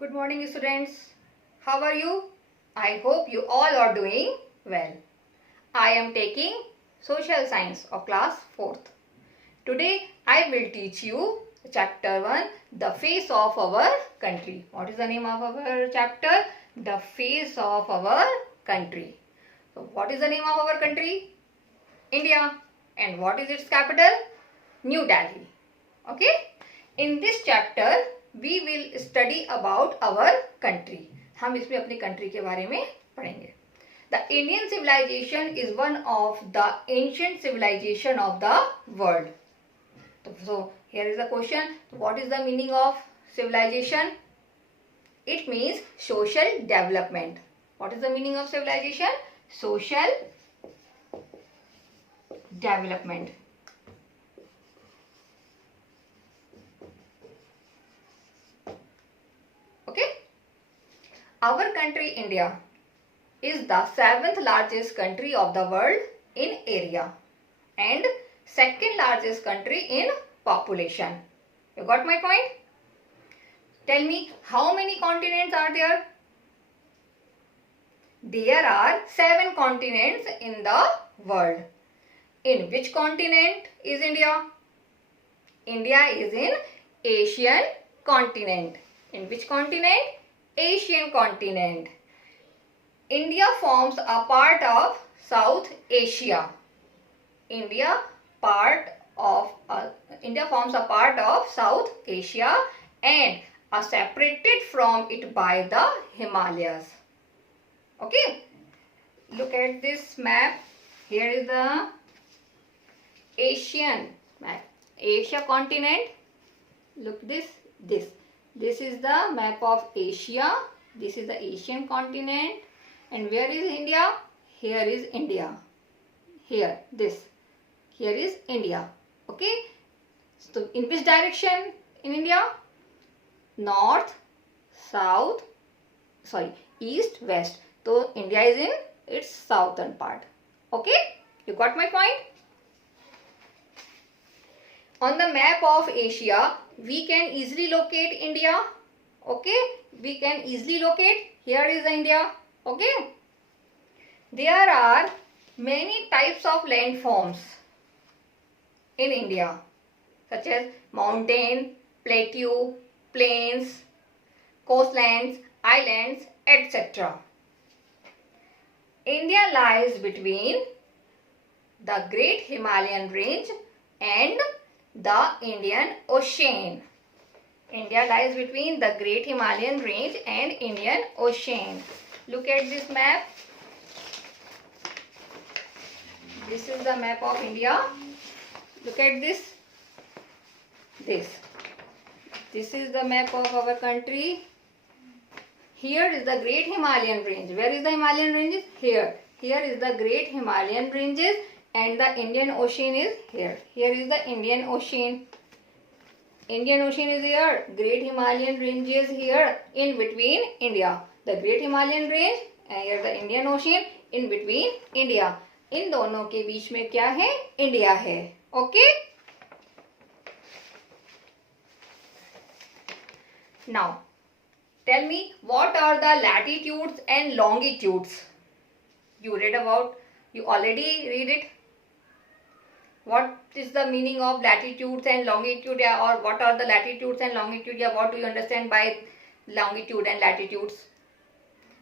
Good morning, students. How are you? I hope you all are doing well. I am taking Social Science of class 4th. Today I will teach you chapter 1, The Face of Our Country. What is the name of our chapter? The Face of Our Country. So what is the name of our country? India. And what is its capital? New Delhi. Okay? In this chapter we will study about our country. हम इसमें अपनी country के बारे में पढ़ेंगे. The Indian civilization is one of the ancient civilization of the world. So here is the question. What is the meaning of civilization? It means social development. What is the meaning of civilization? Social development. Okay? Our country India is the 7th largest country of the world in area and second largest country in population. You got my point? Tell me, how many continents are there? There are 7 continents in the world. In which continent is India? India is in Asian continent. In which continent? Asian continent. India forms a part of South Asia. India forms a part of South Asia and are separated from it by the Himalayas. Okay, look at this map. Here is the Asian map, Asia continent. Look this. This is the map of Asia. This is the Asian continent. And where is India? Here is India. Here, this. Here is India. Okay. So, in which direction in India? North, south, east, west. So, India is in its southern part. Okay. You got my point? On the map of Asia, we can easily locate India. Okay. We can easily locate. Here is India. Okay. There are many types of landforms in India, such as mountain, plateau, plains, coastlands, islands, etc. India lies between the Great Himalayan Range and the Indian Ocean. India lies between the Great Himalayan Range and Indian Ocean. Look at this map. This is the map of India. Look at this. This is the map of our country. Here is the Great Himalayan Range. Where is the Himalayan Ranges? Here. Here is the Great Himalayan Ranges and the Indian Ocean is here. Here is the Indian Ocean. Indian Ocean is here. Great Himalayan Range is here in between India. The Great Himalayan Range and here the Indian Ocean in between India. इन दोनों के बीच में क्या है? India है. Okay. Now, tell me, what are the latitudes and longitudes? You already read it. What is the meaning of latitudes and longitude, or what are the latitudes and longitude? What do you understand by longitude and latitudes?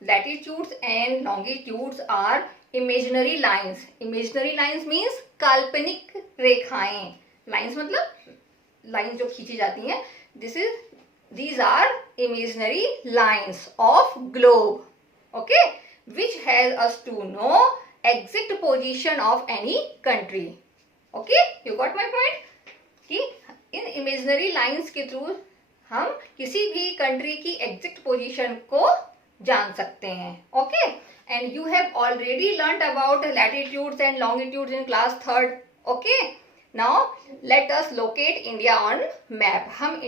Latitudes and longitudes are imaginary lines. Imaginary lines means काल्पनिक रेखाएं. Lines मतलब lines जो खींची जाती हैं. These are imaginary lines of globe. Okay, which help us to know exact position of any country. Okay, you got my point? कि इन imaginary lines के through हम किसी भी कंट्री की एग्जैक्ट पोजीशन को जान सकते हैं. Okay, and you have already learnt about latitudes and longitudes in class 3rd. Okay, now let us locate India on map. हम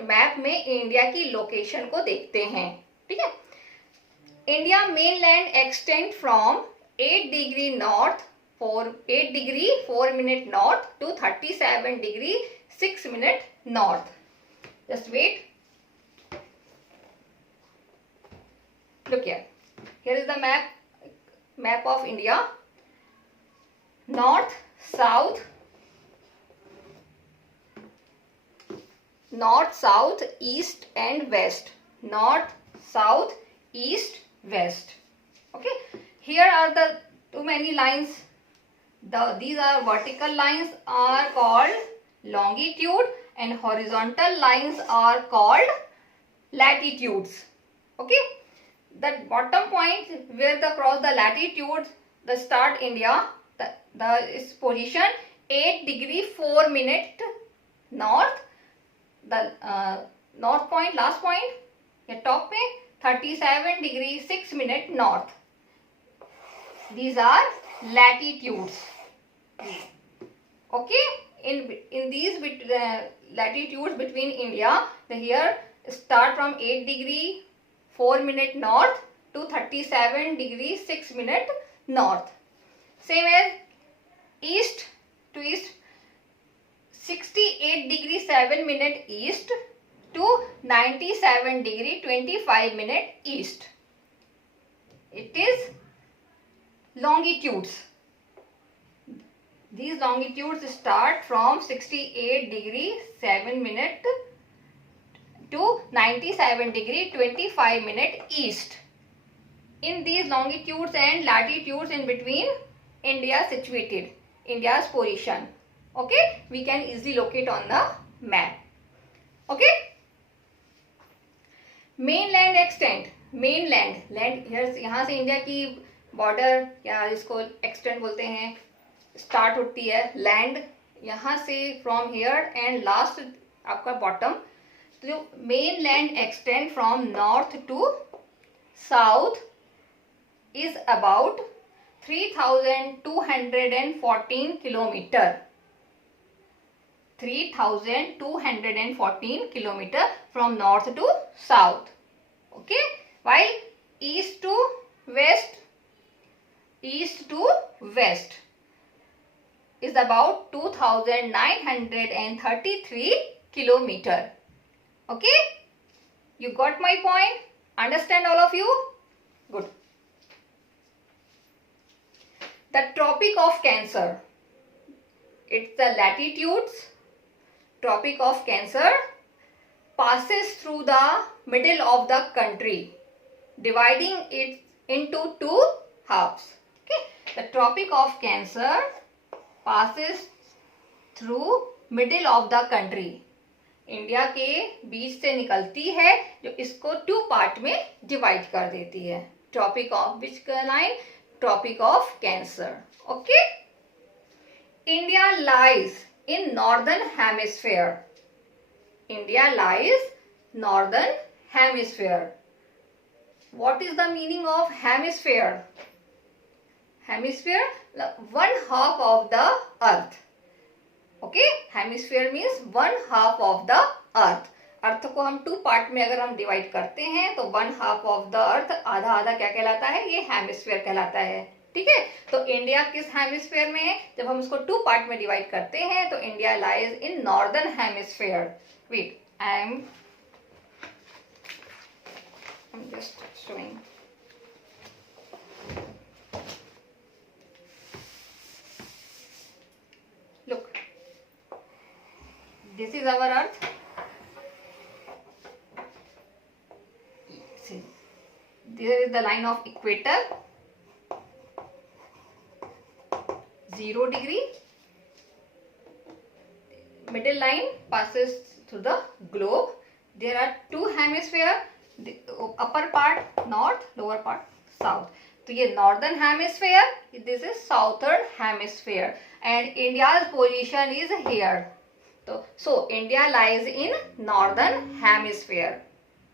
मैप में इंडिया की लोकेशन को देखते हैं. ठीक है. India mainland extend from 8 degree north 8 degree 4 minute north to 37 degree 6 minute north. Just wait. Look here. Here is the map of India. North, south, east and west. North, south, east, west. Okay. Here are the too many lines. These are vertical lines are called longitude and horizontal lines are called latitudes. Okay. The bottom point where the cross the latitudes, the start India, the is position 8 degree 4 minute north. The north point, last point, ये top में 37 degree 6 minute north. These are latitudes. Okay, in these latitudes between India, here start from 8 degree 4 minute north to 37 degree 6 minute north. Same as east to east, 68 degree 7 minute east to 97 degree 25 minute east. It is longitudes. These longitudes start from 68 degree 7 minute to 97 degree 25 minute east. In these longitudes and latitudes in between, India situated, India's position. Okay, we can easily locate on the map. Okay. Mainland extent, mainland, land, यहाँ से India की border या इसको extend बोलते हैं, start होती है land यहाँ से फ्रॉम हियर एंड लास्ट आपका बॉटम. तो mainland extend from north to south is about 3,214 kilometer. 3,214 kilometer from north to south. Okay, while east to west is about 2,933 kilometer. Okay, you got my point? Understand all of you? Good. The Tropic of Cancer. It's the latitudes. Tropic of Cancer passes through the middle of the country, dividing it into two halves. Okay, the Tropic of Cancer passes through middle of the country. India के बीच से निकलती है जो इसको two part में divide कर देती है. Tropic of which line? Tropic of Cancer. Okay. India lies in northern hemisphere. India lies northern hemisphere. What is the meaning of hemisphere? Hemisphere, one half of the earth. Okay, hemisphere means one half of the earth. अर्थ को हम two part में अगर हम divide करते हैं तो one half of the earth, आधा आधा क्या कहलाता है? ये हेमिस्फीयर कहलाता है. ठीक है, तो इंडिया किस हेमिस्फीयर में है? जब हम उसको टू पार्ट में डिवाइड करते हैं तो India lies in northern hemisphere. Wait, I am just showing. Look, this is our earth. Here is the line of equator, 0 degree. Middle line passes through the globe. There are two hemisphere, the upper part north, lower part south. तो ये northern hemisphere, this is southern hemisphere, and India's position is here. So India lies in northern hemisphere.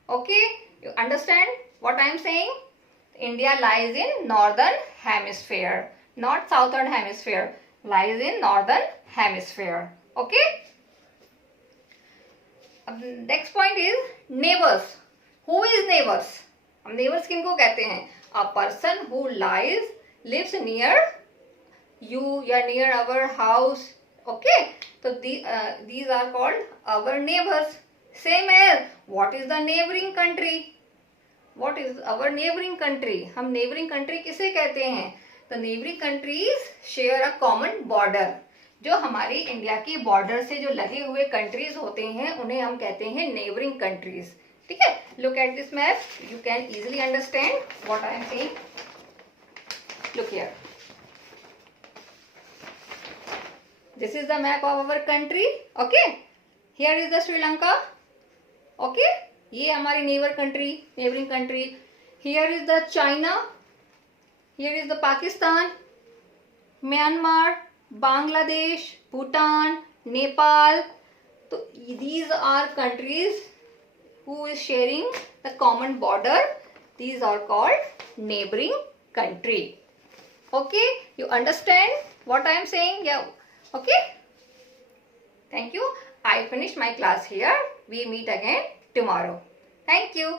Okay, you understand what I am saying? India lies in northern hemisphere, not southern hemisphere. Lies in northern hemisphere. Okay. Next point is neighbors. Who is neighbors? हम neighbors किनको कहते हैं? A person who lives near you, या near our house. Okay. So these are called our neighbors. Same as what is the neighboring country? What is our neighboring country? हम neighboring country किसे कहते हैं? तो neighboring countries share a common border. जो हमारी India की border से जो लगे हुए कंट्रीज होते हैं उन्हें हम कहते हैं नेबरिंग कंट्रीज. ठीक है. Look at this map, you can easily understand what I am saying. Look here, this is the map of our country. Okay, here is the Sri Lanka. Okay, ये हमारी neighboring country. Here is the China, here is the Pakistan, Myanmar, Bangladesh, Bhutan, Nepal. So these are countries who is sharing the common border. These are called neighboring country. Okay, you understand what I am saying? Yeah. Okay. Thank you. I finish my class here. We meet again tomorrow. Thank you.